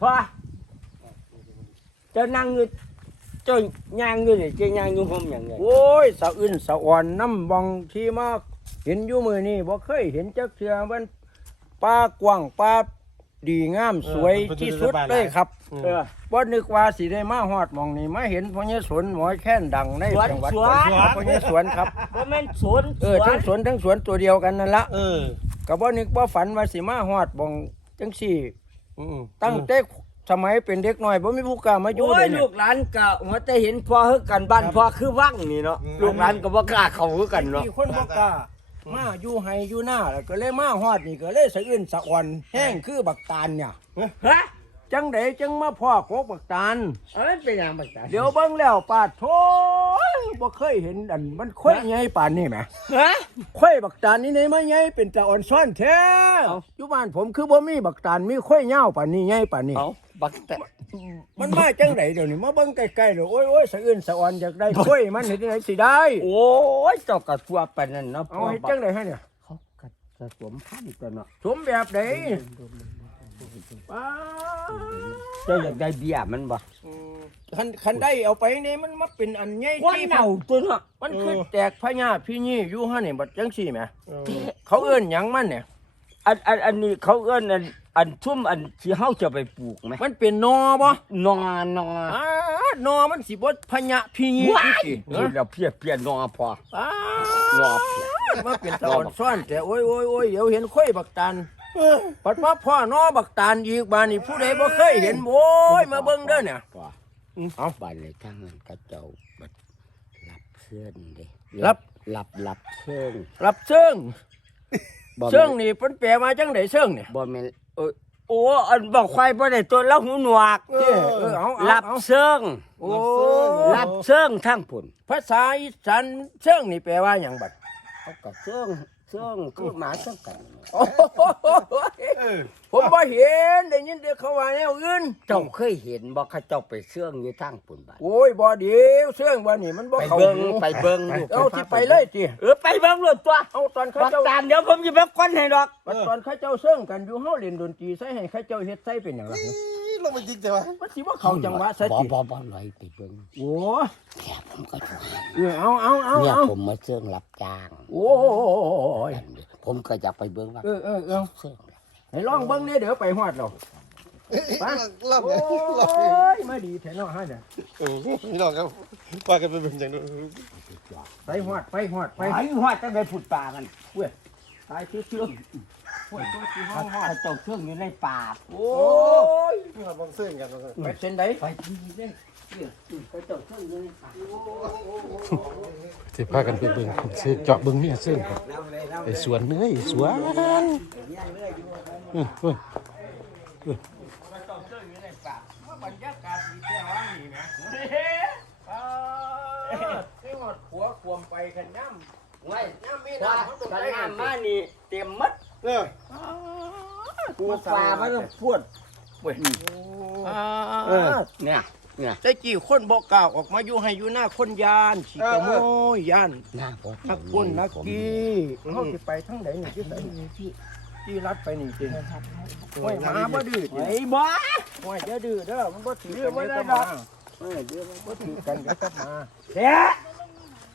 พอเจะนั่งอยู่เจ้าย่างอยู่นี่เจะย่างอยู่ห่มอย่างเงี้ยโอ้ยสะอื่นสะอ่อนน้ำบองที่มาเห็นอยู่มือนี่บ่เคยเห็นจักเทื่อมันปลากว้างปลาดีงามสวยที่สุดเลยครับเออบ่นึกว่าสิได้มาฮอดหมองนี้มาเห็นพญสวนหมอยแค้นดังในสวนจังหวัดสวนพญสวนครับบ่แม่นสวนเออทั้งสวนทั้งสวนตัวเดียวกันนั่นละเออก็บ่นึกบ่ฝันว่าสิมาฮอดหมองจังซี่ อืมตั้งแต่สมัยเป็นเด็กน้อยบ่มีผู้กล้ามาอยู่โอ้เลยยเนี่ลูยกหลานก็หัวแต่เห็นพ่อคือกันบ้านพ่อคือวังนี่เนาะลูกหลานก็บ่กล้าเข้าคือกันเนาะมีคนบ่กล้ามาอยู่ไห้อยู่หน้าแล้วก็เลยมาฮอดนี่ก็เลยสะอื่นสะอ่อนแห้งคือบักตาลเนี่ยฮะ จังไดจังมาพ่อโคกบักตาลเอามันเป็นหยังบักตาเดี๋ยวเบิ่งแล้วปาดโถบ่เคยเห็นอันมันค่อยใหญ่ปานนี้แหมฮะ ค่อยบักตาลนี่ไหนมาใหญ่เป็นตาอ่อนซ้อนแท้เอ้า อยู่บ้านผมคือบ่มีบักตาลมีค่อยยาวปานนี้ใหญ่ปานนี้ เอาบักตามันมาจังไดเดี๋ยวนี้มาเบิ่งใกล้ๆเดี๋ยวโอ้ยโอ้ยสะอื่นสะอ่อนอยากได้ค่อยมันเฮ็ดจังไดสิได้ โอ้ยเจ้าก็ทั่วปานนั้นเนาะเอาเฮ็ดจังไดให้เนี่ยเขาก็จะสวมพันธุ์ตัวเนาะสมแบบใด ป้าเจ้าอยากได้เบี้ยมันบ่คันคันได้เอาไปนี่มันมาเป็นอันใหญ่คนที่เน่าตัวเนาะมันคือแตกพญาพี่นี่อยู่หั่นนี่บัดจังซี่แหมเออเขาเอิ้นหยังมันเนี่ย อันอันอันนี้เขาเอิ้นอันอันทุ่มอันที่เฮาจะไปปลูกไหมมันเป็นนอบ่นอนนออ่านอมันสิบ่พญะพี่นี่ว้ายสิเดี๋ยวเพียเพียนอพออ้านอเพียมาเป็นตะอ่อนซ่อนแต่โอ้ยโอ้ยโอ้ยเดี๋ยวเห็นค่อยบักตาล ปัดมาพ่อนอบักตาลอีกบาดนี่ผู้ใดบ่เคยเห็นโอ้ยมาเบิ่งเด้อเนี่ยพอเอาบ้านเลยทางนั้นก็เจ้าบัดรับเชิญเด้รับรับรับเชิญรับเชิงบ่แม่นเชิงนี่เพิ่นแปลมาจังไดเชิงเนี่ยบ่แม่นเออโอ้อันบอกควายบ่ได้ตัวแล้วหูหนวกเออเออเอาเอารับเอาเชิงโอ้รับเชิงทั้งผลภาษาอีสานเชิงนี่แปลว่าหยังบัดเขาก็เชิง เชิงคือหมาเชิงกันโอ้โหผมบ่เห็นได้ยินแต่เขาว่าแนวอื่นเจ้าเคยเห็นบ่เขาเจ้าไปเชื่องอยู่ทางปุ่นบ้านโอ้ยบ่เดียวเสื่องบ่นี่มันบ่ไปเข้าเบิ่งหูไปเบิ่งลูกเอาที่ไปเลยติเออไปเบิ่งเลยตัวเอาตอนเขาบักเจ้าตาลเดี๋ยวผมจะไปก้นให้ดอกบัดตอนเขาเจ้าเสื่องกันอยู่เฮาเล่นดนตรีใส่ให้เขาเจ้าเฮ็ดใส่เป็นหยังล่ะอี ลงไปจริงแต่ว่ามันสิบ่เข้าจังหวะซะบ่ติบ่บ่ลอยไปเบิ่งโอ้แค่ผมก็ถูกเออเอาเอาเอาเนี่ยเอาผมมาเชื่องรับจ้างโอ้ยผมก็อยากไปเบิ่งว่าเออเออเออเชื่องให้ลองเบิ่งแหน่เดี๋ยวไปฮอดเราไปรอบโอ้เนี่ยรอบเนี่ยยมาดีแท้เนาะฮะเนี่ยเออพี่น้องครับว่ากันเป็นแบบอย่างนู้นไปฮอดไปฮอดไปไปหัวจะไปผุดป่ากันตายชื่อชื่อ ห้วยตัวที่ห้องฮอดเจ้าเชื่องอยู่ในป่าโอ้ยนี่เราบังเส้นกันไปเส้นใดไปที่นี่เลยเขาเจ้าเชื่องอยู่ในป่าสิพากันไปเบิ่งสิเจาะเบิ่งเนี่ยซึ่งครับไอ้สวนเนื้อไอ้สวนเออเออบรรยากาศดีแท้ว่านี่นะอ่าที่หอดหัวควมไปกันย่ำไว้ย่ำมีว่าน้ำเขาต้องกันได้น้ำมานี่เต็มมัด เออปูปลามันก็พูดอ่าเออเนี่ยเนี่ยแต่กี่คนบอกกล่าวออกมาอยู่ให้อยู่หน้าคนยานฉีกระโมยยานหน้าพอนักคนนักกี้เขาสิไปทั้งไหนนี่ที่ไหนที่รัดไปนี่จริงห้วยหมาบ่ดื้อจริงไอ้บ้าห้วยอย่าดื้อเด้อมันบ่ถือกันเดี๋ยวก็มาเออเดี๋ยวมันบ่ถือกันเดี๋ยวก็มาเสีย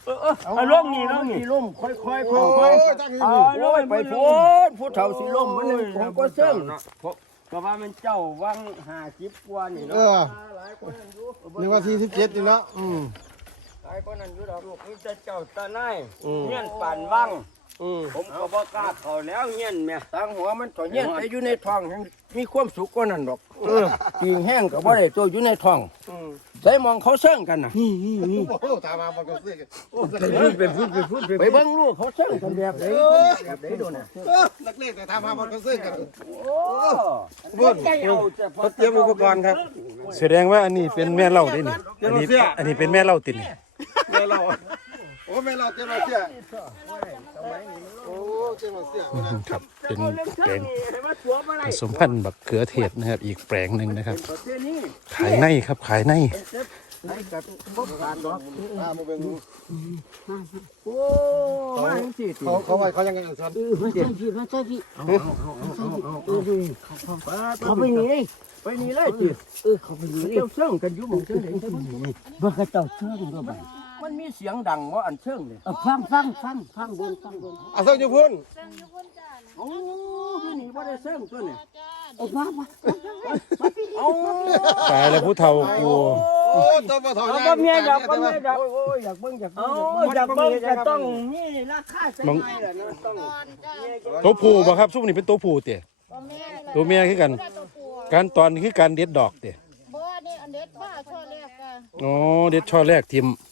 เออเออเอาลงนี่ลงนี่สิล่มค่อยๆค่อยโอ้ๆค่อยยๆตั้งโอ้อยู่ยไปโพดผู้เฒ่าสิล่มมันเลยผมก็เซิ่งก็ว่ามันเจ้าวังหาจิบกว่านี่เอเนาะอหลายคนนั่นอยู่นึกว่าที่สิบเจ็ดนี่เนาะอืมหลายคนนั่นอยู่ดอกลูกนี่จะเจ้าตาไนายอืมเงี้ยนป่านวังอืมผมก็บ่กล้าเข้าแล้วเงี้ยนแม่ทางหัวมันต่อเงี้ยไปอยู่ในท้องยังมีความสุขกว่านั้นดอกกิ่งแห้งก็บ่ได้ตัวอยู่ในท้อง อืมใส่มองเขาเซิ่งกันน่ะโอ้โหตามมาบังเส้นกันโอ้นักไปเลพูงดไปพูดไปพูดไปไปพูดเบิ่งลูกเขาเซิ่งกันแบบไหนแบบไหนดูน่ะนักเลงแต่ตามมาบังเส้นกันโอ้บ่ใจเอาแต่พอเขาเตรียมอุปกรณ์ครับแสดงว่าอันนี้เป็นแม่เล่าได้นี่อันนี้อันนี้เป็นแม่เล่าติดนี่แม่เรา โอ้แม่เราเจ้าเราเสียโอ้เจ้าเราเสียอืมครับเป็นแปลงให้มาสวมอะไรผสมพันธุ์บักเขือเทศนะครับ อีกแปลงหนึ่งนะครับประเทศนี้ขายในครับขายในให้กับบ่ผ่านดอกอ่ามาเบิ่งโอ้มาจังซี่ติเขาเขาไว้เขายังไงสอนเออมาใช่พี่มาใช่พี่เอาเอาเอาเอาเอาเออเขาไปนี่เลยไปนี่เลยติเออเขาไปอยู่นี่เจ้าเชิงกันอยู่หม่องจังได๋บ่กระเจ้าเชื่องก็ไป มันมีเสียงดังว่าอันเชิงนี่เออฟังฟังฟังฟังบนฟังบนอะเสิร์ฟอยู่พุ่นโอ้ที่นี่บ่ได้เชิงตัวนี่เออมามาเอาตายแล้วผู้เฒ่ากูโอ้ตัวบ่ถอยเอาบ่เมียดอกบ่เมียดอกโอ้ยโอ้ยอยากเบิ่งอยากเอาเบิ่งอยากเบิ่งก็ต้องมีราคาใช่ไหมล่ะเนาะต้องตัวผู้บ่ครับซุปนี่เป็นตัวผู้เตะตัวเมียคือกัน การตอนคือการเด็ดดอกเตะบ่นี่อันเด็ดบ้าช่อแรกอะอ๋อเด็ดช่อแรกทิมอืม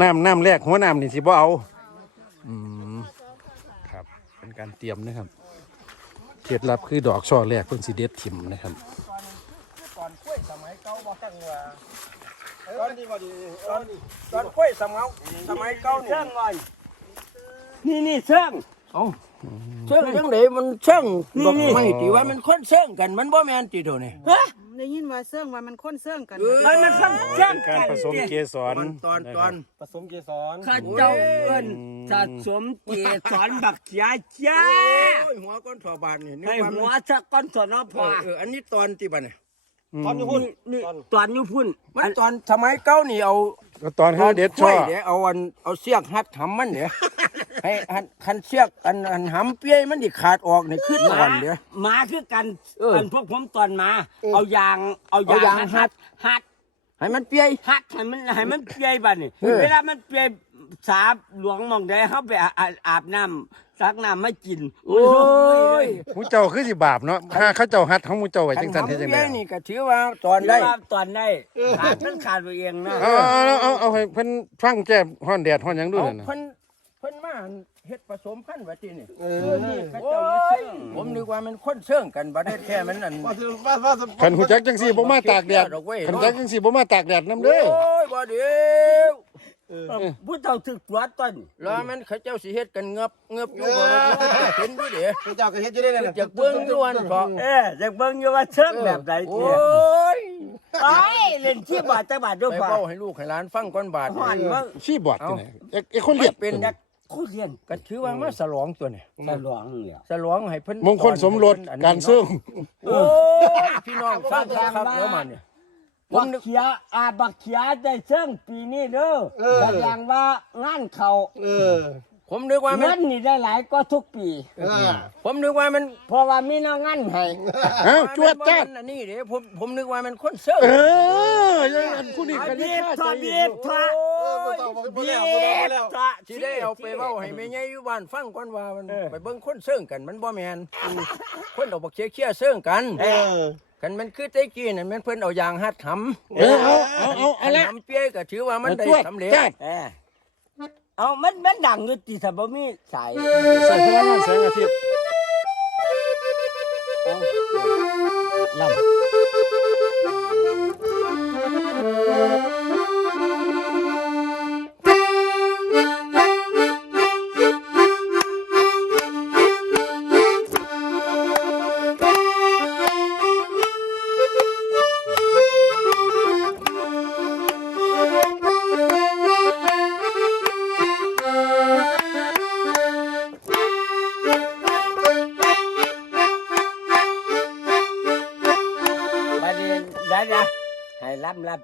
น้ำน้ำแรกหัวน้ำนี่สิบ่เอาอืมครับ เป็นการเตรียมนะครับเคล็ดลับคือดอกช่อแรกเพิ่นสิเด็ดทิมนะครับก่อนกล้วยสมัยเก่าบ่ตั้งว่าตอนนี้บ่ดีตอนตอนกล้วยสมัยสมัยเก่านี่เชิงก่อนนี่นี่เชิงเอ้าเชิงจังไดมันเชิงนี่ดอกนี่ไม้ที่ว่ามันคนเชิงกันมันบ่แม่นติโดนี่เฮ้ย ได้ยินว่าเสื่องว่ามันค้นเสื่องกันมันมันคนเชิงการกันผสมเกสรมันตอนตอน ผสมเกสรข้าเจ้าเอิ้นสะสมเกสรบักเขียจ้า โอ้ยหัวก้นถอบานนี่นึกให้ว่าหัมัวนสักก้อนสนอพเอออเอออันนี้ตอนที่บัดนี่ตอนอยู่พุ่นนี่ตอนอยู่พุ่นมันตอนสมัยเก่านี่เอาก็ตอนคือเด็ดช่อกล้วยเดี๋ยวเอาอันเอาเสียกหัดหำมันเดี๋ยว ให้หันคันเสียกอันอันหำเปี้ยมันดิขาดออกนี่ขึ้นหก่มาอนเดี๋ยว หมาคือกันเอออันพวกผมตอนมา เอายางเอาเอายางยางหัหัดดหัดให้มันเปี้ย หัดให้มันให้มันเปียบัดนี่เออ เวลามันเปียสาบหลวงหมองใดเฮาไปอาอาอาบน้ำซักน้ำมากินโอ้ยผู้เจ้าคือสิบาปเนาะถ้าเขาเจ้าฮัดของผู้เจ้าไว้คัจันงซั่นเฮ็ดหำจังไดเปี้ยนี่ก็ถือว่าตอนได้ได้ตอนได้ขาดมันขาดไปเองนะ เอาเอาเอาเอาเอาให้เพิ่นฟังแก้ฮ้อนแดดฮ้อนหยังดูเอานั่นน่ะ เพิ่น เพิ่นมาเฮ็ดผสมพันธุ์ไว้ที่นี่เอเอออนี่พระโอ้เจ้ามาเชิยงผมนึกว่ามันคนเชื่องกันบ่ได้แค่มันนั่นว่าสิว่าว่าสิคันหูจักจังซี่บ่มาตากแดดดอกเว้ยคันจักจังซี่บ่มาตากแดดนํเด้อ โอ้ยบ่เดียวผู้เฒ่าถึกตัวต้นแล้วมันเขาเจ้าสิเฮ็ดกันเงือบเงือบอยู่บ่เห็นด้วยเด้เจ้าก็เฮ็ดอยู่ได้นั่นจากเบิ่งอยู่อันเถาะเอ๊ะอยากเบิ่งอยู่ว่าเชิงแบบใดโอ้เนี่ยยไอ้เล่นที่บาทจักบาทด้วยไปป่ะเว้าให้ลูกให้หลานฟังก่อนบาดห่อนว่าขี้บอดที่ไหนไอ้ไอ้คนเลียดเป็นอยา กคู่เรียนก็ถือว่ามาสลองตัวนี้ฉลองเนี่ยสลองให้เพิ่นมงคลสมรสการเสื่องโอ้ยพี่น้องฟังครับเดี๋ยวมาเนี่ยบักเขียอาบักเขียได้เชิงปีนี้เด้อแสดงว่างานเขาเออ ผมนึกว่ามัเงินนนี่ได้หลายก็ทุกปี เออผมนึกว่ามันเพราะว่ามีน้องงานให้เอ้าจวดจ้าดอันนี้เด้ผมผมนึกว่ามันคนเสื้อเออยังอันผู้นี้กันบีนี่บฆ่าทใจออยู่ บีบทอเออบ่ต้องบ่บีแล้วบ่แล้วบทอที่ได้เอาไปเว้าให้แม่ใหญ่อยู่บ้านฟังก่อนว่ามันไปเบิ่งคนเสื่องกันมันบ่แม่นคนเอาบักเชี่ยๆเสื่องกันเออกันมันคือแต้กี้นั่นแม่นเพิ่นเอายางหัดหำเออเอาเอาเอาเอาละหำเปี้ยก็ถือว่ามันได้จวดสำเร็จจ้าด เออ เอามันมันดังอยู่ติถ้าบ่มีสายใส่พลังงานแสงอาทิตย์ลำ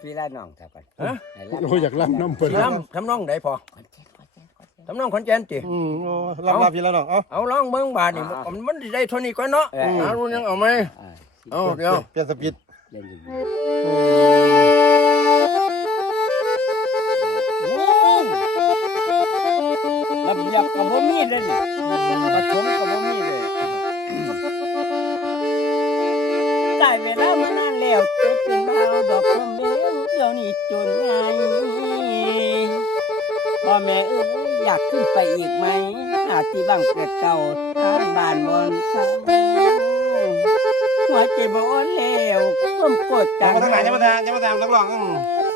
พี่ละน้องซะก่อนฮะให้รับโอ้ยอยากรับน้ำเพิ่นสิลำทำนองใดพอทำนองขอนแก่นติอืมโอ้รับรับพี่แล้วน้องเอ้าเอาลองเบิ่งบาดนี่มันมันสิได้เท่านี้ก่อนเนาะเอารู้ยังเอาไหมอ่าเอาเดี๋ยว เปลี่ยนสปีดเล่นอยู่โอ้ระเบียบกับบ่มีเลยนี่ปฐมกับบ่มี แม่เอ้ยอยากขึ้นไปอีกไหมหาที่บ้างเกิดเก่าทางบ้านบอนซ้ำหัวใจบ่อ่อนแล้วความกดยัดังมาทางไหนยังมาทางยังมาทางนักร้องอืม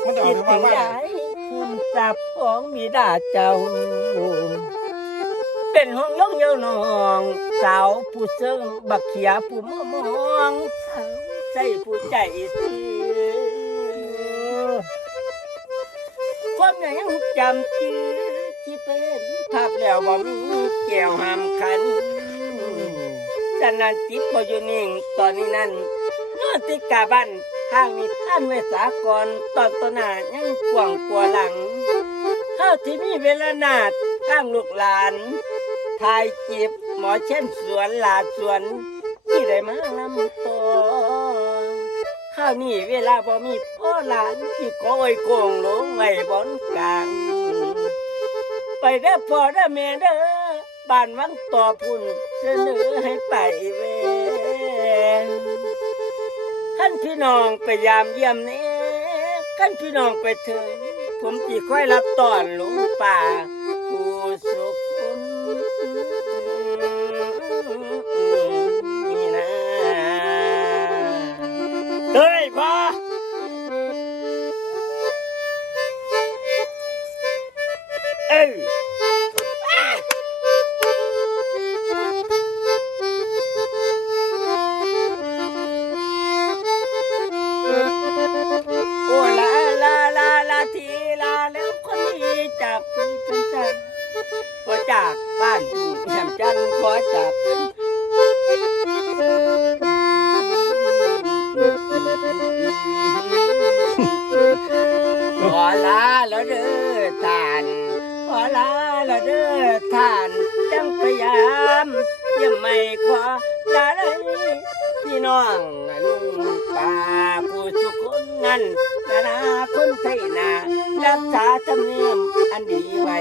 มันจะออคิกดถึงถึบ้าน ยายคุณจับของมีดาเจ้า เป็นห้องย่องเยาวนอง สาวผู้เซิงบักเขียผู้มอมองสาวใจผู้ใจสิ ความยังจำชื่อที่เป็นภาพแล้วบ่มีแก้วหามขันฉะนั้นจิตบ่อยู่นิ่งตอนนี้นั้นนอนติกาบ้านห้างมีท่านไว้สากรตอนต้นหน้ายังกว้างกว่าหลังเท่าที่มีเวลานาดข้างลูกหลานทายจีบหมอเช่นสวนหลาดสวนที่ได้มาลำต่อ ข้าวนี่เวลาบ่มีพ่อหลานที่คอยโกงลงไว้บนกลาง ไปเด้พ่อเด้แม่เด้อบ้านวังต่อพุ่นเสนอให้ไปเวขั้นพี่น้องไปยามเยี่ยมเน่ขั้นพี่น้องไปเถึงผมจีค่อยรับตอนลุงป่า เฮ้ นั้นนานาคนไทยนารักษาธรรมเนียมอันดีไว้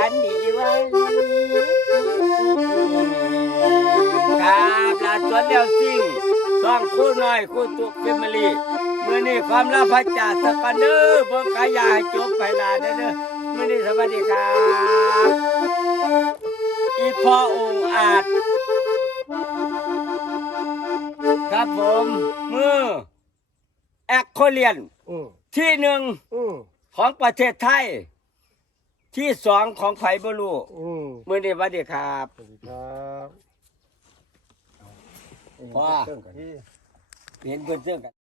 อันดีไว้ครับลาสวนเดียวสิ่งสองคู่น้อยคู่ตุกเฟมิลี่มื่อนี้ความลาพระจ่าสกันเด้อเบิ่งขายาให้จบไปลาเด้อเมื่อนี้สวัสดีครับอีพ่อองค์อาจครับผม โคเลียน อืมที่หนึ่งอืมของประเทศไทย ที่สองของไผ่บลูอืมมือนี้สวัสดีครับสวัสดีครับพ่อเรื่องกัน เห็นเพื่อนเสื้อกัน